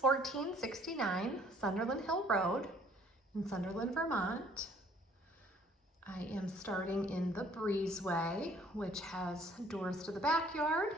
1469 Sunderland Hill Road in Sunderland, Vermont. I am starting in the breezeway, which has doors to the backyard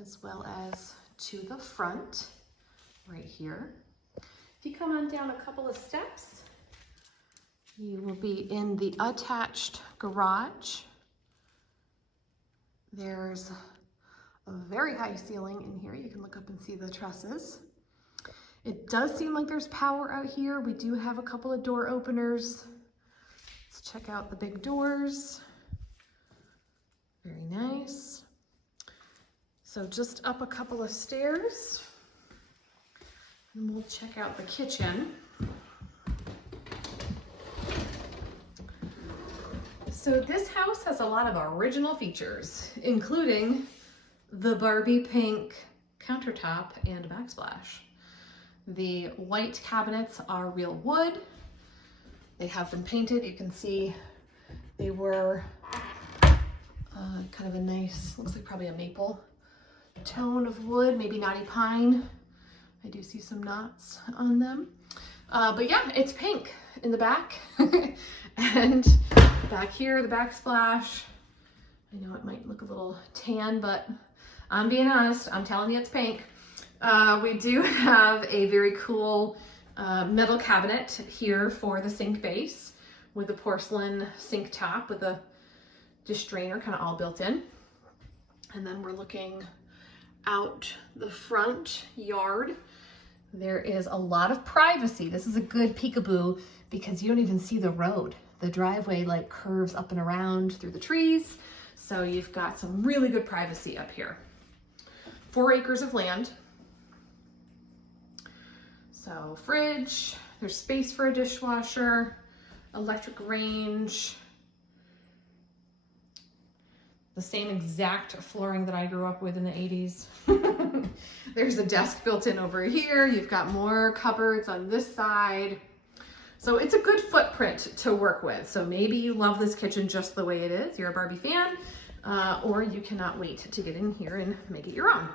as well as to the front right here. If you come on down a couple of steps, you will be in the attached garage. There's a very high ceiling in here. You can look up and see the trusses. It does seem like there's power out here. We do have a couple of door openers. Let's check out the big doors. Very nice. So just up a couple of stairs, and we'll check out the kitchen. So this house has a lot of original features, including the Barbie pink countertop and backsplash. The white cabinets are real wood. They have been painted. You can see they were kind of a nice, looks like probably a maple tone of wood, maybe knotty pine. I do see some knots on them. But yeah, it's pink in the back. And back here, the backsplash, I know it might look a little tan, but I'm being honest, I'm telling you it's pink. We do have a very cool metal cabinet here for the sink base with a porcelain sink top with a dish drainer kind of all built in. And then we're looking out the front yard. There is a lot of privacy. This is a good peekaboo because you don't even see the road. The driveway like curves up and around through the trees. So you've got some really good privacy up here. 4 acres of land. So fridge, there's space for a dishwasher, electric range, the same exact flooring that I grew up with in the 80s. There's a desk built in over here. You've got more cupboards on this side. So it's a good footprint to work with. So maybe you love this kitchen just the way it is. You're a Barbie fan, or you cannot wait to get in here and make it your own.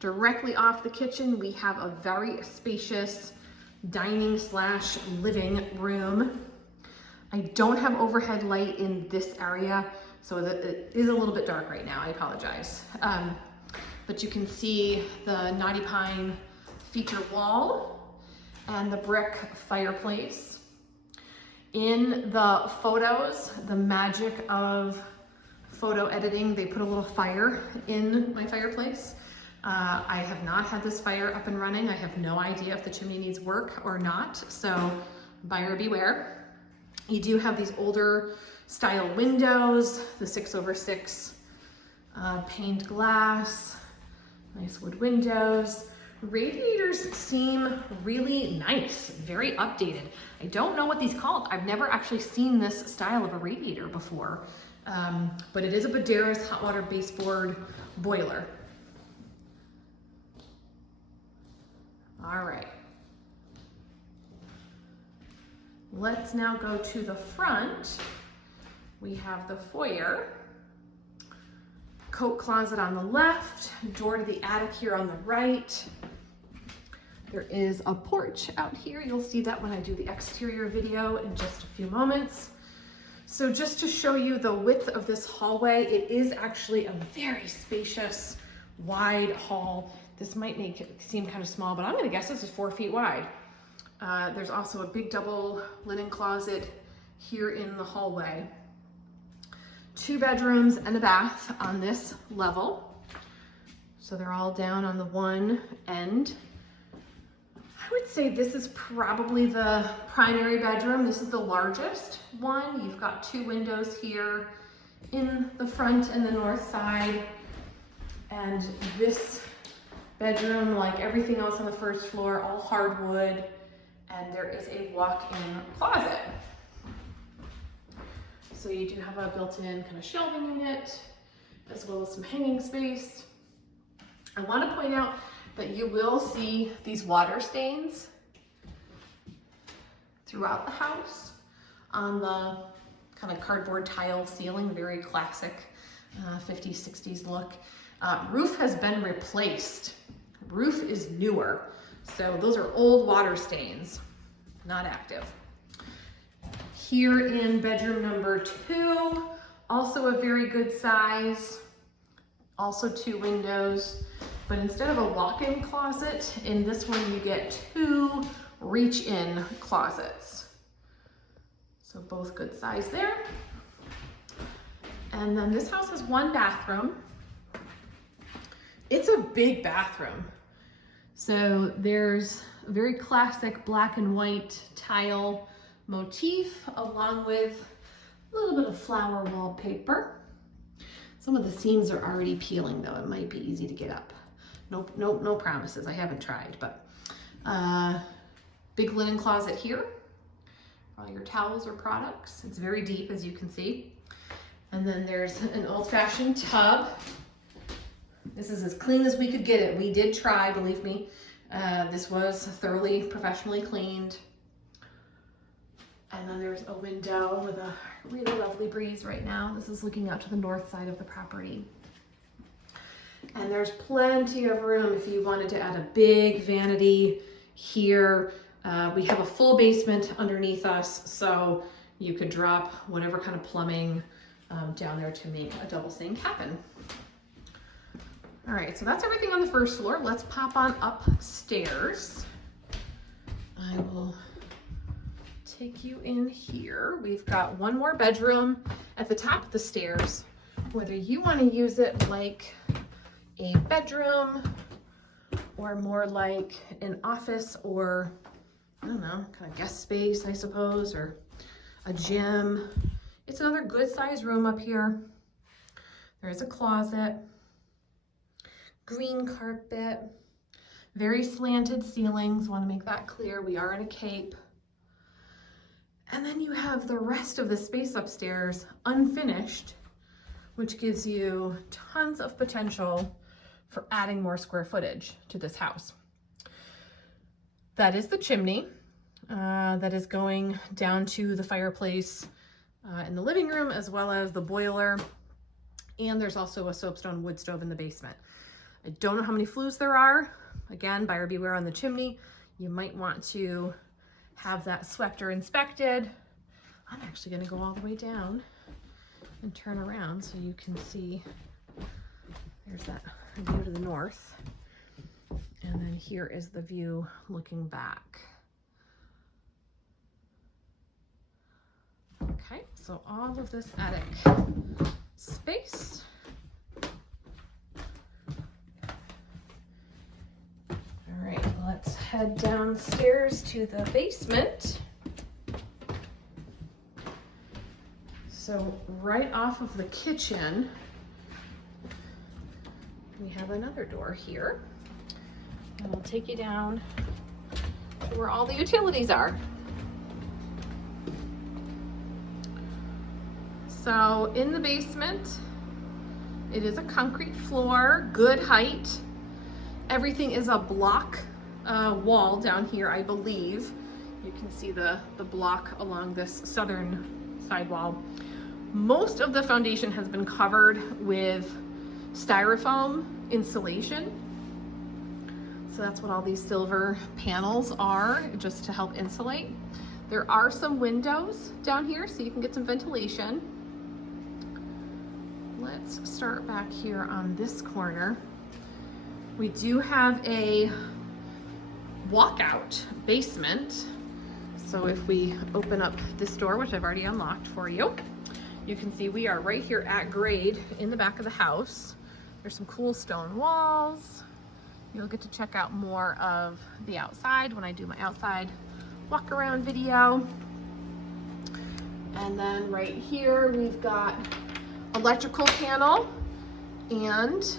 Directly off the kitchen, we have a very spacious dining / living room. I don't have overhead light in this area, so it is a little bit dark right now. I apologize. But you can see the knotty pine feature wall and the brick fireplace. In the photos, the magic of photo editing, they put a little fire in my fireplace. I have not had this fire up and running. I have no idea if the chimney needs work or not, so buyer beware. You do have these older style windows, the 6/6 paned glass, nice wood windows. Radiators seem really nice, very updated. I don't know what these called. I've never actually seen this style of a radiator before, but it is a Baderas hot water baseboard boiler. All right. Let's now go to the front. We have the foyer, coat closet on the left, door to the attic here on the right. There is a porch out here. You'll see that when I do the exterior video in just a few moments. So just to show you the width of this hallway, it is actually a very spacious, wide hall. This might make it seem kind of small, but I'm gonna guess this is 4 feet wide. There's also a big double linen closet here in the hallway. 2 bedrooms and a bath on this level. So they're all down on the one end. I would say this is probably the primary bedroom. This is the largest one. You've got 2 windows here in the front and the north side. And this bedroom, like everything else on the first floor, all hardwood, and there is a walk-in closet. So you do have a built-in kind of shelving unit, as well as some hanging space. I want to point out that you will see these water stains throughout the house on the kind of cardboard tile ceiling, very classic 50s, 60s look. Roof has been replaced Roof is newer. So those are old water stains, not active. Here in bedroom number 2, also a very good size, also 2 windows, but instead of a walk-in closet, in this one you get 2 reach-in closets. So both good size there. And then this house has 1 bathroom. It's a big bathroom. So there's a very classic black and white tile motif along with a little bit of flower wallpaper. Some of the seams are already peeling though. It might be easy to get up. Nope, no promises. I haven't tried, but big linen closet here. All your towels or products. It's very deep, as you can see. And then there's an old-fashioned tub. This is as clean as we could get it. We did try, believe me. This was thoroughly professionally cleaned. And then there's a window with a really lovely breeze right now. This is looking out to the north side of the property. And there's plenty of room if you wanted to add a big vanity here. We have a full basement underneath us, so you could drop whatever kind of plumbing down there to make a double sink happen. All right, so that's everything on the first floor. Let's pop on upstairs. I will take you in here. We've got 1 more bedroom at the top of the stairs. Whether you want to use it like a bedroom or more like an office or, I don't know, kind of guest space, I suppose, or a gym. It's another good sized room up here. There is a closet, green carpet, very slanted ceilings. Want to make that clear. We are in a cape. And then you have the rest of the space upstairs unfinished, which gives you tons of potential for adding more square footage to this house. That is the chimney that is going down to the fireplace in the living room, as well as the boiler. And there's also a soapstone wood stove in the basement. I don't know how many flues there are. Again, buyer beware on the chimney. You might want to have that swept or inspected. I'm actually going to go all the way down and turn around so you can see. There's that view to the north. And then here is the view looking back. Okay, so all of this attic space. All right, let's head downstairs to the basement. So right off of the kitchen, we have another door here. And I'll take you down to where all the utilities are. So in the basement, it is a concrete floor, good height. Everything is a block wall down here, I believe. You can see the block along this southern sidewall. Most of the foundation has been covered with styrofoam insulation. So that's what all these silver panels are, just to help insulate. There are some windows down here so you can get some ventilation. Let's start back here on this corner. We do have a walkout basement. So if we open up this door, which I've already unlocked for you, you can see we are right here at grade in the back of the house. There's some cool stone walls. You'll get to check out more of the outside when I do my outside walk around video. And then right here, we've got electrical panel, and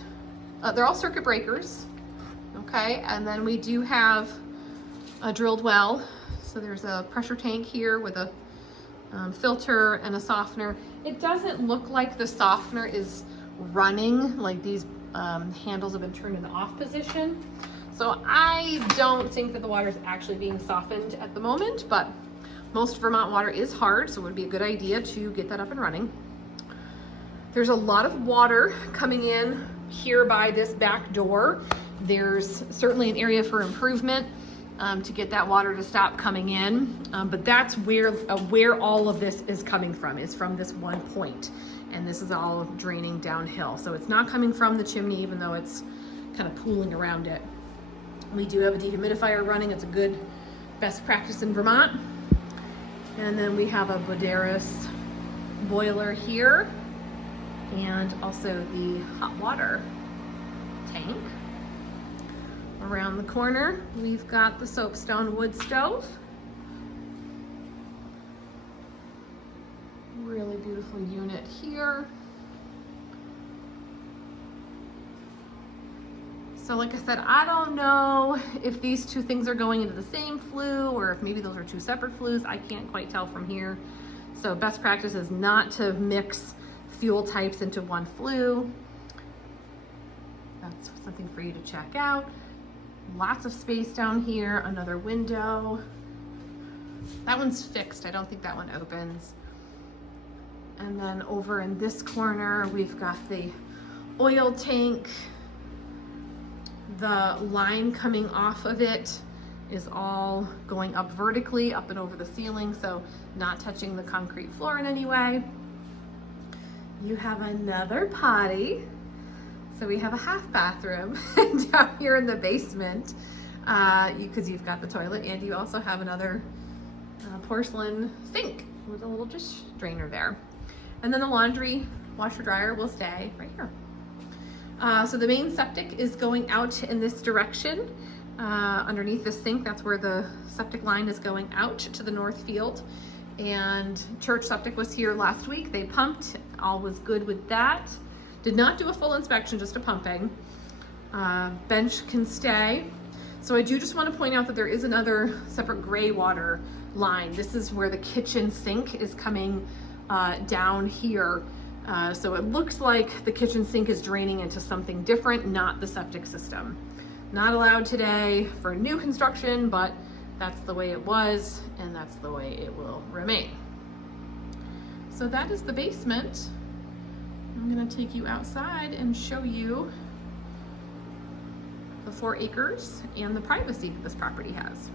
they're all circuit breakers. Okay, and then we do have a drilled well. So there's a pressure tank here with a filter and a softener. It doesn't look like the softener is running, like these handles have been turned in the off position. So I don't think that the water is actually being softened at the moment, but most Vermont water is hard, so it would be a good idea to get that up and running. There's a lot of water coming in here by this back door. There's certainly an area for improvement to get that water to stop coming in, but that's where all of this is coming from, is from this one point. And this is all draining downhill. So it's not coming from the chimney, even though it's kind of pooling around it. We do have a dehumidifier running. It's a good best practice in Vermont. And then we have a Boderis boiler here, and also the hot water tank. Around the corner, we've got the soapstone wood stove. Really beautiful unit here. So like I said, I don't know if these two things are going into the same flue or if maybe those are two separate flues. I can't quite tell from here. So best practice is not to mix fuel types into one flue. That's something for you to check out. Lots of space down here, another window. That one's fixed. I don't think that one opens. And then over in this corner, we've got the oil tank. The line coming off of it is all going up vertically, up and over the ceiling, so not touching the concrete floor in any way. You have another potty. So we have a half bathroom down here in the basement, because you've got the toilet, and you also have another porcelain sink with a little dish drainer there. And then the laundry washer dryer will stay right here. So the main septic is going out in this direction, underneath the sink. That's where the septic line is going out to the north field. And Church Septic was here last week. They pumped, all was good with that. Did not do a full inspection, just a pumping. Bench can stay. So I do just want to point out that there is another separate gray water line. This is where the kitchen sink is coming down here. So it looks like the kitchen sink is draining into something different, not the septic system. Not allowed today for new construction, but that's the way it was, and that's the way it will remain. So that is the basement. I'm gonna take you outside and show you the 4 acres and the privacy that this property has.